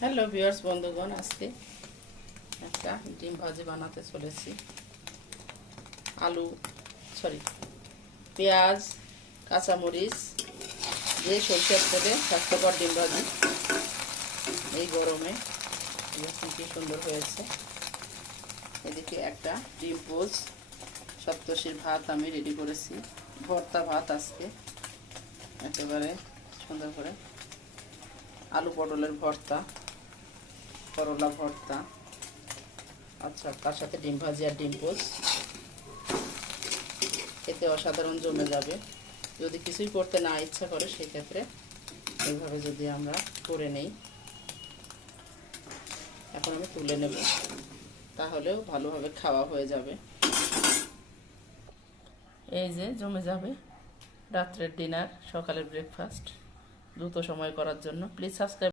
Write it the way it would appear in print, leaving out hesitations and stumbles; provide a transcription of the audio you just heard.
Hello viewers বন্ধুগণ, আজকে একটা ডিম ভাজি বানাতে চলেছি। আলু সরি পেঁয়াজ, কাঁচামরিচ দিয়ে সরষের তেলে স্বাস্থ্যকর ডিম ভাজি এই গরমে দেখুন কি সুন্দর হয়েছে। এদিকে একটা ডিম পোচ সপ্তশীর ভাত আমি রেডি করেছি, ভর্তা ভাত আজকে একেবারে সুন্দর করে, আলু পটলের ভর্তা, করলা ভর্তা, আচ্ছা তার সাথে ডিম ভাজি আর ডিম পোচ, এতে অসাধারণ জমে যাবে। যদি কিছুই করতে না ইচ্ছা করে সেক্ষেত্রে এইভাবে যদি আমরা করে নেই, এখন আমি তুলে নেব, তাহলেও ভালোভাবে খাওয়া হয়ে যাবে। এই যে জমে যাবে রাত্রের ডিনার, সকালের ব্রেকফাস্ট দ্রুত সময় করার জন্য। Please subscribe.